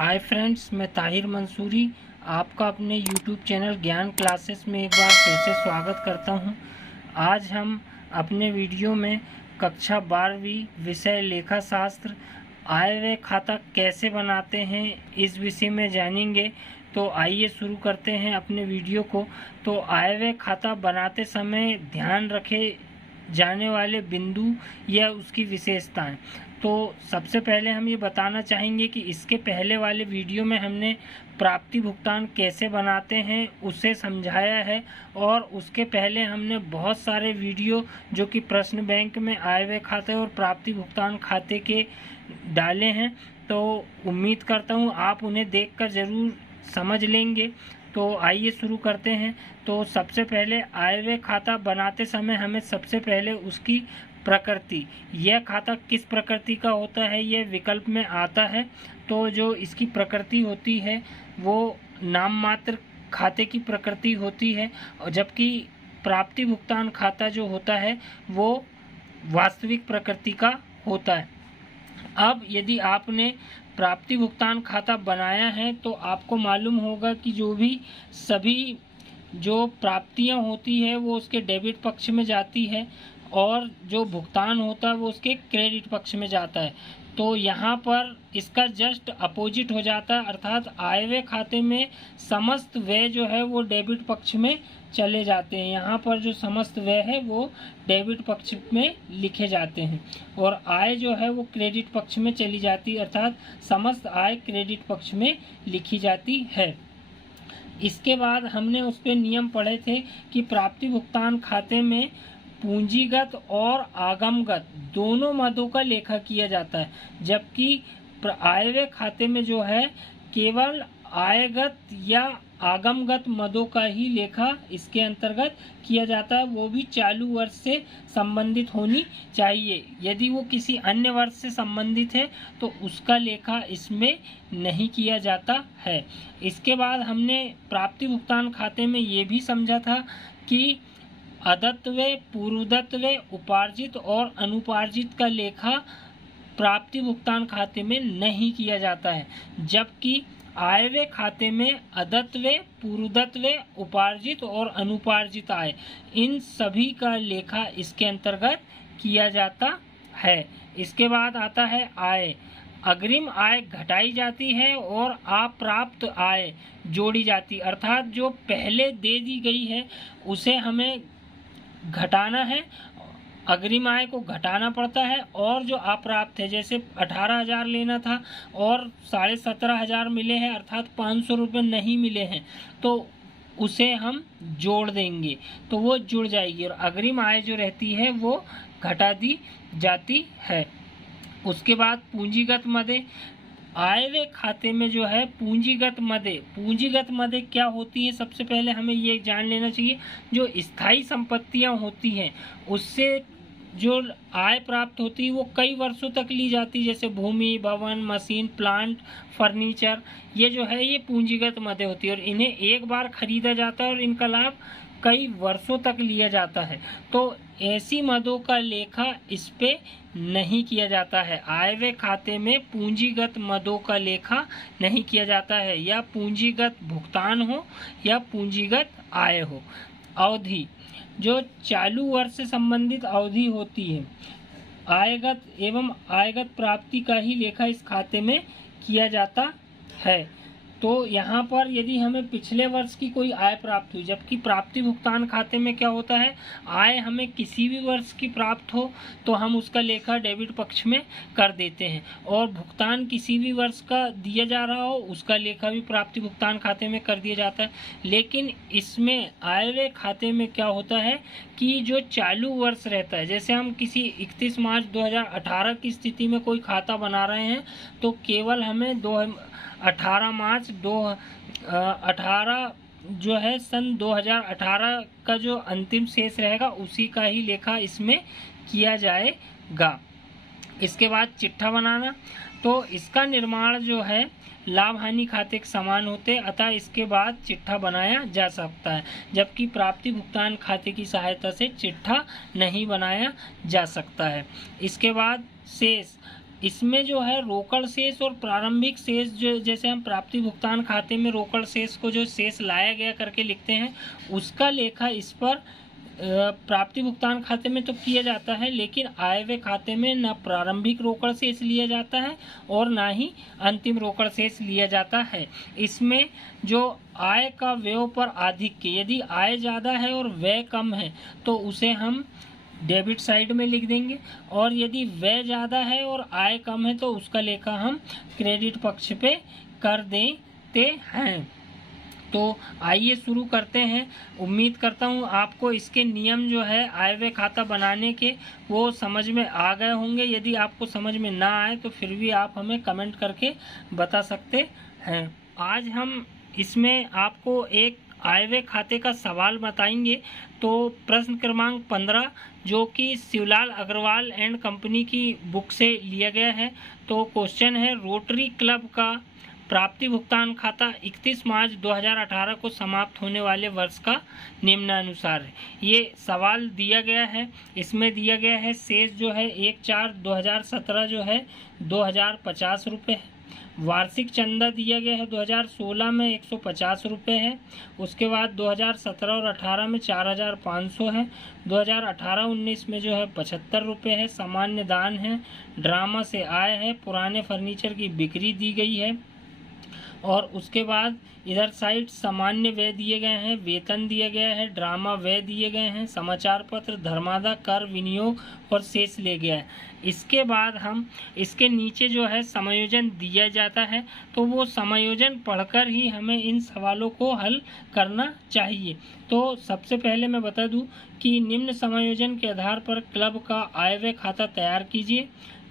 Hi friends, मैं ताहिर मंसूरी आपका अपने यूट्यूब चैनल ज्ञान क्लासेस में एक बार फिर से स्वागत करता हूं। आज हम अपने वीडियो में कक्षा 12वीं विषय लेखा शास्त्र आय व्यय खाता कैसे बनाते हैं इस विषय में जानेंगे। तो आइए शुरू करते हैं अपने वीडियो को। तो आय व्यय खाता बनाते समय ध्यान रखे जाने वाले बिंदु या उसकी विशेषताएं। तो सबसे पहले हम ये बताना चाहेंगे कि इसके पहले वाले वीडियो में हमने प्राप्ति भुगतान कैसे बनाते हैं उसे समझाया है, और उसके पहले हमने बहुत सारे वीडियो जो कि प्रश्न बैंक में आय व्यय खाते और प्राप्ति भुगतान खाते के डाले हैं। तो उम्मीद करता हूँ आप उन्हें देखकर ज़रूर समझ लेंगे। तो आइए शुरू करते हैं। तो सबसे पहले आय व्यय खाता बनाते समय हमें सबसे पहले उसकी प्रकृति, यह खाता किस प्रकृति का होता है यह विकल्प में आता है। तो जो इसकी प्रकृति होती है वो नाम मात्र खाते की प्रकृति होती है, और जबकि प्राप्ति भुगतान खाता जो होता है वो वास्तविक प्रकृति का होता है। अब यदि आपने प्राप्ति भुगतान खाता बनाया है तो आपको मालूम होगा कि जो भी सभी जो प्राप्तियां होती है वो उसके डेबिट पक्ष में जाती है, और जो भुगतान होता है वो उसके क्रेडिट पक्ष में जाता है। तो यहाँ पर इसका जस्ट अपोजिट हो जाता है, अर्थात आय व्यय खाते में समस्त व्यय जो है वो डेबिट पक्ष में चले जाते हैं। यहाँ पर जो समस्त व्यय है वो डेबिट पक्ष में लिखे जाते हैं, और आय जो है वो क्रेडिट पक्ष में चली जाती है, अर्थात समस्त आय क्रेडिट पक्ष में लिखी जाती है। इसके बाद हमने उस पर नियम पढ़े थे कि प्राप्ति भुगतान खाते में पूंजीगत और आगमगत दोनों मदों का लेखा किया जाता है, जबकि आय व्यय खाते में जो है केवल आयगत या आगमगत मदों का ही लेखा इसके अंतर्गत किया जाता है, वो भी चालू वर्ष से संबंधित होनी चाहिए। यदि वो किसी अन्य वर्ष से संबंधित है तो उसका लेखा इसमें नहीं किया जाता है। इसके बाद हमने प्राप्ति भुगतान खाते में ये भी समझा था कि अदत्त व्यय, पूर्वदत्त व्यय, उपार्जित और अनुपार्जित का लेखा प्राप्ति भुगतान खाते में नहीं किया जाता है, जबकि आय व्यय खाते में अदत्त व्यय, पूर्वदत्त व्यय, उपार्जित और अनुपार्जित आय, इन सभी का लेखा इसके अंतर्गत किया जाता है। इसके बाद आता है आय। अग्रिम आय घटाई जाती है और अप्राप्त आय जोड़ी जाती है, अर्थात जो पहले दे दी गई है उसे हमें घटाना है, अग्रिम आय को घटाना पड़ता है, और जो अप्राप्त है जैसे 18,000 लेना था और 17,500 मिले हैं, अर्थात 500 रुपये नहीं मिले हैं, तो उसे हम जोड़ देंगे तो वो जुड़ जाएगी, और अग्रिम आय जो रहती है वो घटा दी जाती है। उसके बाद पूंजीगत मदें। आय व्यय खाते में जो है पूंजीगत मदें क्या होती है, सबसे पहले हमें ये जान लेना चाहिए। जो स्थायी संपत्तियां होती हैं उससे जो आय प्राप्त होती है वो कई वर्षों तक ली जाती है, जैसे भूमि, भवन, मशीन, प्लांट, फर्नीचर, ये जो है ये पूंजीगत मदें होती है, और इन्हें एक बार खरीदा जाता है और इनका लाभ कई वर्षों तक लिया जाता है। तो ऐसी मदों का लेखा इस पे नहीं किया जाता है। आय व्यय खाते में पूंजीगत मदों का लेखा नहीं किया जाता है, या पूंजीगत भुगतान हो या पूंजीगत आय हो। अवधि, जो चालू वर्ष से संबंधित अवधि होती है, आयगत एवं आयगत प्राप्ति का ही लेखा इस खाते में किया जाता है। तो यहाँ पर यदि हमें पिछले वर्ष की कोई आय प्राप्त हुई, जबकि प्राप्ति भुगतान खाते में क्या होता है, आय हमें किसी भी वर्ष की प्राप्त हो तो हम उसका लेखा डेबिट पक्ष में कर देते हैं, और भुगतान किसी भी वर्ष का दिया जा रहा हो उसका लेखा भी प्राप्ति भुगतान खाते में कर दिया जाता है। लेकिन इसमें आय व्यय खाते में क्या होता है कि जो चालू वर्ष रहता है, जैसे हम किसी 31 मार्च 2018 की स्थिति में कोई खाता बना रहे हैं तो केवल हमें 18 मार्च 2018 जो है सन 2018 का जो अंतिम शेष रहेगा उसी का ही लेखा इसमें किया जाएगा। इसके बाद चिट्ठा बनाना। तो इसका निर्माण जो है लाभ हानि खाते के समान होते, अतः इसके बाद चिट्ठा बनाया जा सकता है, जबकि प्राप्ति भुगतान खाते की सहायता से चिट्ठा नहीं बनाया जा सकता है। इसके बाद शेष। इसमें जो है रोकड़ शेष और प्रारंभिक शेष, जो जैसे हम प्राप्ति भुगतान खाते में रोकड़ शेष को जो शेष लाया गया करके लिखते हैं, उसका लेखा इस पर प्राप्ति भुगतान खाते में तो किया जाता है, लेकिन आय व्यय खाते में ना प्रारंभिक रोकड़ शेष लिया जाता है और ना ही अंतिम रोकड़ शेष लिया जाता है। इसमें जो आय का व्यय पर आधिक्य, यदि आय ज़्यादा है और व्यय कम है तो उसे हम डेबिट साइड में लिख देंगे, और यदि व्यय ज़्यादा है और आय कम है तो उसका लेखा हम क्रेडिट पक्ष पे कर देते हैं। तो आइए शुरू करते हैं। उम्मीद करता हूँ आपको इसके नियम जो है आय व्यय खाता बनाने के वो समझ में आ गए होंगे। यदि आपको समझ में ना आए तो फिर भी आप हमें कमेंट करके बता सकते हैं। आज हम इसमें आपको एक आय व्यय खाते का सवाल बताएंगे। तो प्रश्न क्रमांक 15 जो कि शिवलाल अग्रवाल एंड कंपनी की बुक से लिया गया है। तो क्वेश्चन है, रोटरी क्लब का प्राप्ति भुगतान खाता 31 मार्च 2018 को समाप्त होने वाले वर्ष का निम्नानुसार है। ये सवाल दिया गया है। इसमें दिया गया है शेष जो है 1/4/2017 जो है 2050 रुपये है। वार्षिक चंदा दिया गया है 2016 में 150 रुपये है। उसके बाद 2017 और 18 में 4500 है। 2018-19 में जो है 75 रुपये है। सामान्य दान है, ड्रामा से आय है, पुराने फर्नीचर की बिक्री दी गई है। और उसके बाद इधर साइड सामान्य व्यय दिए गए हैं, वेतन दिया गया है, ड्रामा व्यय दिए गए हैं, समाचार पत्र, धर्मादा, कर, विनियोग और शेष ले गया है। इसके बाद हम इसके नीचे जो है समायोजन दिया जाता है, तो वो समायोजन पढ़कर ही हमें इन सवालों को हल करना चाहिए। तो सबसे पहले मैं बता दूं कि निम्न समायोजन के आधार पर क्लब का आय व्यय खाता तैयार कीजिए।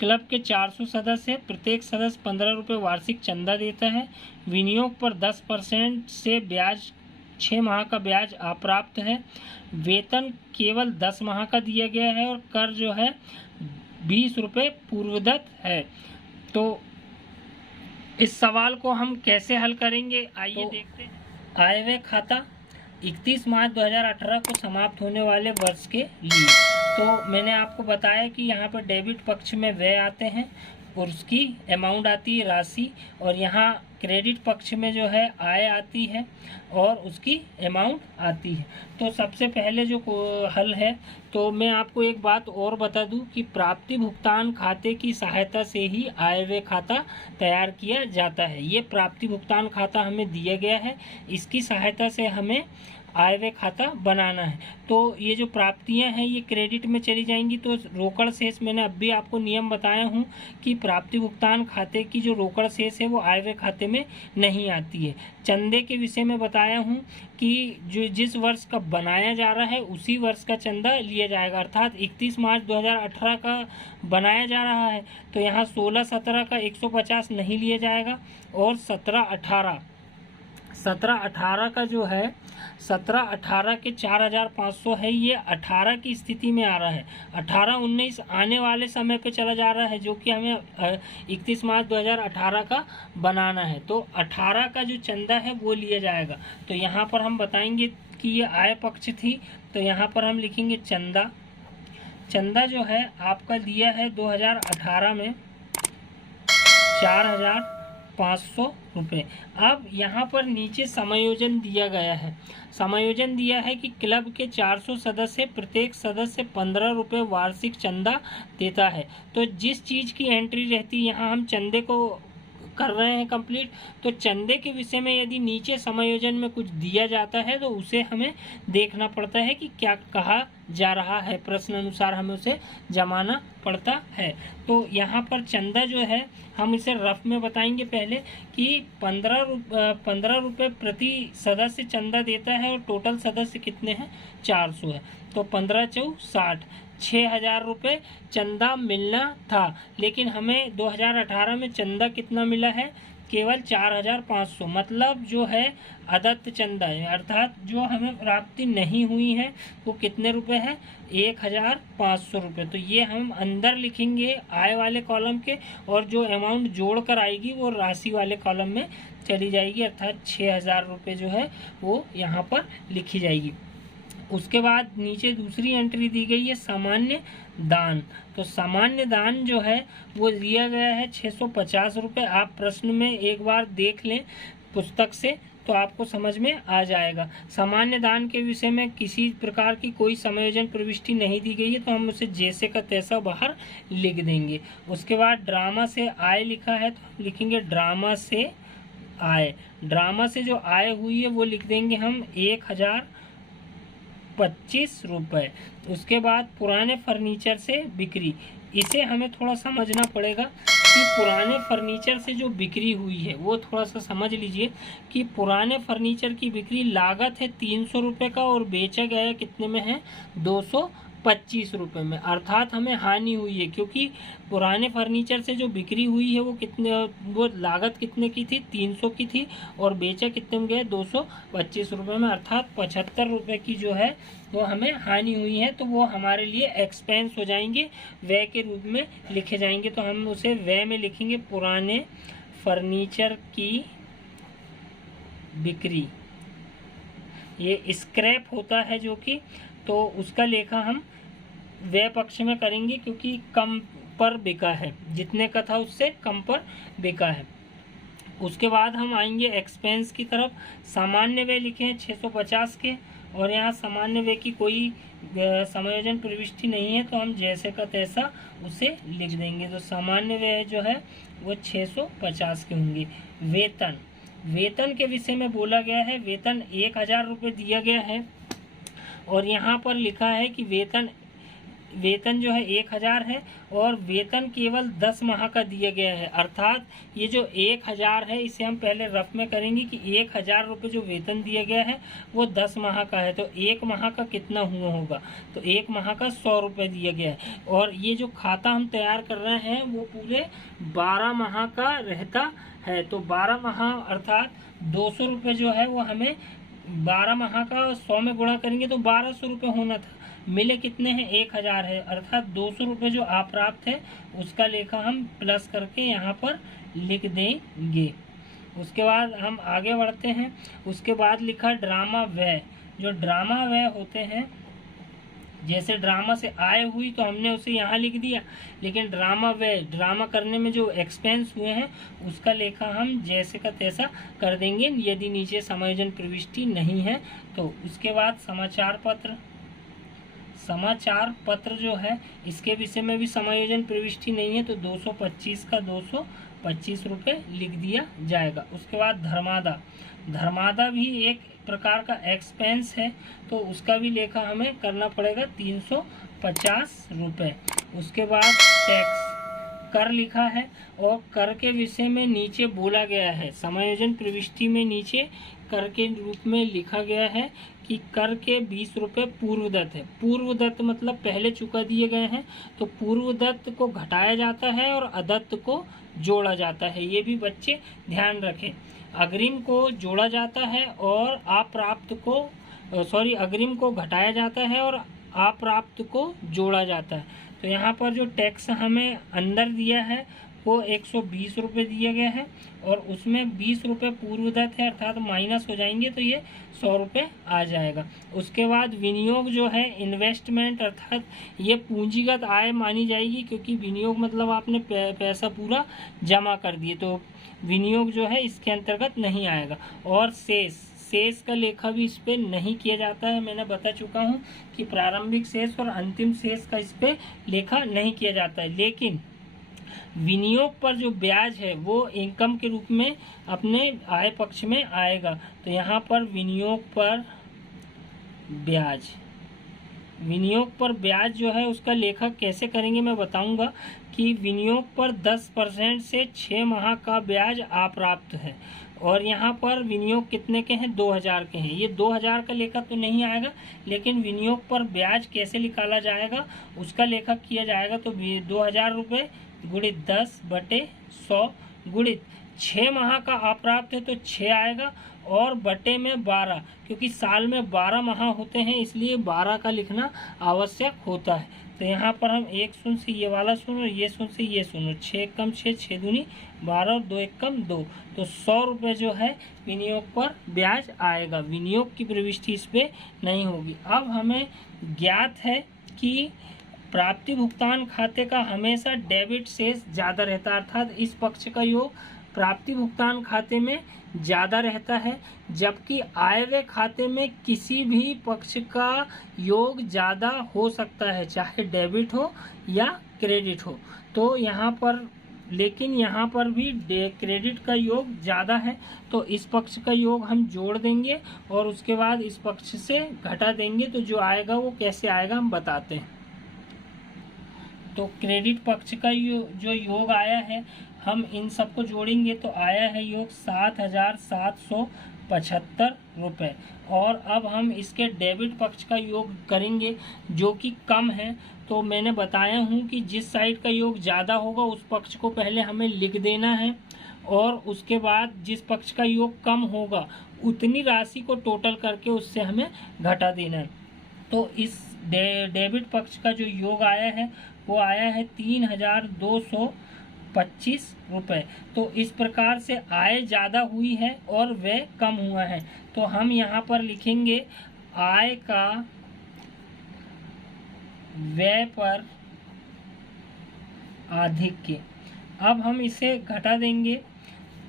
क्लब के 400 सदस्य हैं। प्रत्येक सदस्य 15 रुपये वार्षिक चंदा देता है। विनियोग पर 10% से ब्याज 6 माह का ब्याज अप्राप्त है। वेतन केवल 10 माह का दिया गया है और कर जो है 20 रुपये पूर्वदत्त है। तो इस सवाल को हम कैसे हल करेंगे, आइए देखते हैं। आय व्यय खाता 31 मार्च 2018 को समाप्त होने वाले वर्ष के लिए, तो मैंने आपको बताया कि यहाँ पर डेबिट पक्ष में व्यय आते हैं और उसकी अमाउंट आती है राशि, और यहाँ क्रेडिट पक्ष में जो है आय आती है और उसकी अमाउंट आती है। तो सबसे पहले जो हल है, तो मैं आपको एक बात और बता दूं कि प्राप्ति भुगतान खाते की सहायता से ही आय व्यय खाता तैयार किया जाता है। ये प्राप्ति भुगतान खाता हमें दिया गया है, इसकी सहायता से हमें आय व्यय खाता बनाना है। तो ये जो प्राप्तियां हैं ये क्रेडिट में चली जाएंगी। तो रोकड़ शेष मैंने अभी आपको नियम बताया हूँ कि प्राप्ति भुगतान खाते की जो रोकड़ शेष है वो आय व्यय खाते में नहीं आती है। चंदे के विषय में बताया हूँ कि जो जिस वर्ष का बनाया जा रहा है उसी वर्ष का चंदा लिया जाएगा। अर्थात 31 मार्च 2018 का बनाया जा रहा है तो यहाँ 16-17 का 150 नहीं लिया जाएगा, और 17-18 का जो है 17-18 के 4500 है। ये 18 की स्थिति में आ रहा है। 18-19 आने वाले समय पे चला जा रहा है, जो कि हमें 31 मार्च 2018 का बनाना है। तो 18 का जो चंदा है वो लिया जाएगा। तो यहाँ पर हम बताएंगे कि ये आय पक्ष थी, तो यहाँ पर हम लिखेंगे चंदा। चंदा जो है आपका दिया है 2018 में 4500 रुपये। अब यहाँ पर नीचे समायोजन दिया गया है। समायोजन दिया है कि क्लब के 400 सदस्य, प्रत्येक सदस्य 15 रुपये वार्षिक चंदा देता है। तो जिस चीज़ की एंट्री रहती है, यहाँ हम चंदे को कर रहे हैं कंप्लीट, तो चंदे के विषय में यदि नीचे समायोजन में कुछ दिया जाता है तो उसे हमें देखना पड़ता है कि क्या कहा जा रहा है, प्रश्न अनुसार हमें उसे जमाना पड़ता है। तो यहाँ पर चंदा जो है हम इसे रफ में बताएंगे पहले कि 15 रुपये प्रति सदस्य चंदा देता है, और टोटल सदस्य कितने हैं 400 है। तो 15×4 = 60, 6000 रुपये चंदा मिलना था, लेकिन हमें 2018 में चंदा कितना मिला है, केवल 4500। मतलब जो है अदत्त चंदा है, अर्थात जो हमें प्राप्ति नहीं हुई है वो कितने रुपए है, 1500 रुपये। तो ये हम अंदर लिखेंगे आय वाले कॉलम के, और जो अमाउंट जोड़ कर आएगी वो राशि वाले कॉलम में चली जाएगी, अर्थात 6000 रुपये जो है वो यहाँ पर लिखी जाएगी। उसके बाद नीचे दूसरी एंट्री दी गई है सामान्य दान। तो सामान्य दान जो है वो दिया गया है 650 रुपये। आप प्रश्न में एक बार देख लें पुस्तक से तो आपको समझ में आ जाएगा। सामान्य दान के विषय में किसी प्रकार की कोई समायोजन प्रविष्टि नहीं दी गई है, तो हम उसे जैसे का तैसा बाहर लिख देंगे। उसके बाद ड्रामा से आय लिखा है तो हम लिखेंगे ड्रामा से आय। ड्रामा से जो आय हुई है वो लिख देंगे हम 1025 रुपये। उसके बाद पुराने फर्नीचर से बिक्री, इसे हमें थोड़ा समझना पड़ेगा कि पुराने फर्नीचर से जो बिक्री हुई है वो थोड़ा सा समझ लीजिए कि पुराने फर्नीचर की बिक्री लागत है 300 रुपये का और बेचा गया कितने में है 225 रुपये में, अर्थात हमें हानि हुई है क्योंकि पुराने फर्नीचर से जो बिक्री हुई है वो लागत कितने की थी 300 की थी और बेचा कितने में गया 225 रुपये में, अर्थात 75 रुपये की जो है वो हमें हानि हुई है। तो वो हमारे लिए एक्सपेंस हो जाएंगे, व्यय के रूप में लिखे जाएंगे। तो हम उसे व्यय में लिखेंगे पुराने फर्नीचर की बिक्री। ये स्क्रैप होता है जो कि, तो उसका लेखा हम व्यय पक्ष में करेंगे क्योंकि कम पर बिका है, जितने का था उससे कम पर बिका है। उसके बाद हम आएंगे एक्सपेंस की तरफ। सामान्य व्यय लिखे हैं 650 के और यहाँ सामान्य व्यय की कोई समायोजन प्रविष्टि नहीं है, तो हम जैसे का तैसा उसे लिख देंगे। तो सामान्य व्यय जो है वो 650 के होंगे। वेतन, वेतन के विषय में बोला गया है, वेतन 1000 रुपये दिया गया है और यहाँ पर लिखा है कि वेतन जो है 1000 है और वेतन केवल 10 माह का दिया गया है, अर्थात ये जो 1000 है इसे हम पहले रफ में करेंगे कि 1000 रुपये जो वेतन दिया गया है वो 10 माह का है, तो 1 माह का कितना हुआ होगा, तो 1 माह का 100 रुपये दिया गया है। और ये जो खाता हम तैयार कर रहे हैं वो पूरे 12 माह का रहता है, तो 12 माह अर्थात 200 रुपये जो है वो हमें 12 माह का 100 में गुणा करेंगे तो 1200 रुपये होना था, मिले कितने हैं 1000 है, अर्थात 200 रुपये जो अप्राप्त है उसका लेखा हम प्लस करके यहाँ पर लिख देंगे। उसके बाद हम आगे बढ़ते हैं। उसके बाद लिखा ड्रामा व्यय। जो ड्रामा व्यय होते हैं, जैसे ड्रामा से आय हुई तो हमने उसे यहाँ लिख दिया, लेकिन ड्रामा व्यय, ड्रामा करने में जो एक्सपेंस हुए हैं उसका लेखा हम जैसे का तैसा कर देंगे यदि नीचे समायोजन प्रविष्टि नहीं है तो। उसके बाद समाचार पत्र, समाचार पत्र जो है इसके विषय में भी समायोजन प्रविष्टि नहीं है तो 225 का 225 रुपये लिख दिया जाएगा। उसके बाद धर्मादा, धर्मादा भी एक प्रकार का एक्सपेंस है तो उसका भी लेखा हमें करना पड़ेगा 350 रुपये। उसके बाद टैक्स, कर लिखा है और कर के विषय में नीचे बोला गया है, समायोजन प्रविष्टि में नीचे कर के रूप में लिखा गया है कि कर के 20 रुपये पूर्वदत्त है। पूर्वदत्त मतलब पहले चुका दिए गए हैं, तो पूर्वदत्त को घटाया जाता है और अदत्त को जोड़ा जाता है, ये भी बच्चे ध्यान रखें। अग्रिम को जोड़ा जाता है और अप्राप्त को अग्रिम को घटाया जाता है और अप्राप्त को जोड़ा जाता है। तो यहाँ पर जो टैक्स हमें अंदर दिया है वो 120 रुपये दिया गया है और उसमें 20 रुपये पूर्वदत्त है, अर्थात माइनस हो जाएंगे तो ये 100 रुपये आ जाएगा। उसके बाद विनियोग जो है इन्वेस्टमेंट, अर्थात ये पूंजीगत आय मानी जाएगी क्योंकि विनियोग मतलब आपने पैसा पूरा जमा कर दिए, तो विनियोग जो है इसके अंतर्गत नहीं आएगा। और शेष का लेखा भी इस पे नहीं किया जाता है, मैंने बता चुका हूँ कि प्रारंभिक शेष और अंतिम शेष का इस पे लेखा नहीं किया जाता है। लेकिन विनियोग पर जो ब्याज है वो इनकम के रूप में अपने आय पक्ष में आएगा। तो यहाँ पर विनियोग पर ब्याज, विनियोग पर ब्याज जो है उसका लेखा कैसे करेंगे मैं बताऊंगा कि विनियोग पर 10% से 6 माह का ब्याज अप्राप्त है और यहाँ पर विनियोग कितने के हैं 2000 के हैं। ये 2000 का लेखा तो नहीं आएगा, लेकिन विनियोग पर ब्याज कैसे निकाला जाएगा उसका लेखा किया जाएगा। तो 2000 रुपये गुणित 10/100 गुणित 6 माह का अप्राप्त है तो 6 आएगा और बटे में 12, क्योंकि साल में 12 माह होते हैं इसलिए 12 का लिखना आवश्यक होता है। तो यहाँ पर हम 1 शून्य से ये वाला शून्य और ये शून्य से ये शून्य, 6 कम 6, 6 दूनी 12 और 2 एक कम 2, तो 100 रुपये जो है विनियोग पर ब्याज आएगा। विनियोग की प्रविष्टि इस पर नहीं होगी। अब हमें ज्ञात है कि प्राप्ति भुगतान खाते का हमेशा डेबिट शेष ज़्यादा रहता है, अर्थात इस पक्ष का योग प्राप्ति भुगतान खाते में ज़्यादा रहता है, जबकि आय व्यय खाते में किसी भी पक्ष का योग ज़्यादा हो सकता है, चाहे डेबिट हो या क्रेडिट हो। तो यहाँ पर लेकिन यहाँ पर भी क्रेडिट का योग ज़्यादा है, तो इस पक्ष का योग हम जोड़ देंगे और उसके बाद इस पक्ष से घटा देंगे, तो जो आएगा वो कैसे आएगा हम बताते हैं। तो क्रेडिट पक्ष का जो योग आया है, हम इन सबको जोड़ेंगे तो आया है योग 7,775 रुपये। और अब हम इसके डेबिट पक्ष का योग करेंगे जो कि कम है। तो मैंने बताया हूँ कि जिस साइड का योग ज़्यादा होगा उस पक्ष को पहले हमें लिख देना है और उसके बाद जिस पक्ष का योग कम होगा उतनी राशि को टोटल करके उससे हमें घटा देना है। तो इस डेबिट पक्ष का जो योग आया है वो आया है 3,225 रुपये। तो इस प्रकार से आय ज़्यादा हुई है और व्यय कम हुआ है। तो हम यहाँ पर लिखेंगे आय का व्यय पर आधिक्य। अब हम इसे घटा देंगे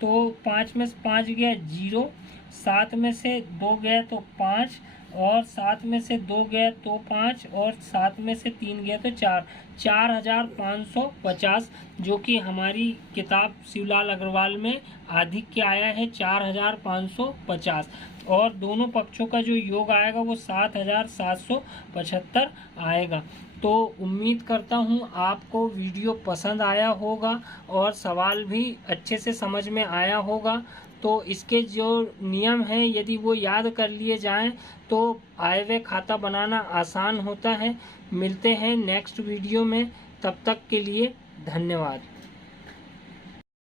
तो 5 में से 5 गया 0, 7 में से 2 गया तो 5 और 7 में से 2 गया तो 5 और 7 में से 3 गया तो 4, 4,550, जो कि हमारी किताब शिवलाल अग्रवाल में आधिक्य आया है 4,550। और दोनों पक्षों का जो योग आएगा वो 7,775 आएगा। तो उम्मीद करता हूँ आपको वीडियो पसंद आया होगा और सवाल भी अच्छे से समझ में आया होगा। तो इसके जो नियम हैं यदि वो याद कर लिए जाएं तो आय व्यय खाता बनाना आसान होता है। मिलते हैं नेक्स्ट वीडियो में, तब तक के लिए धन्यवाद।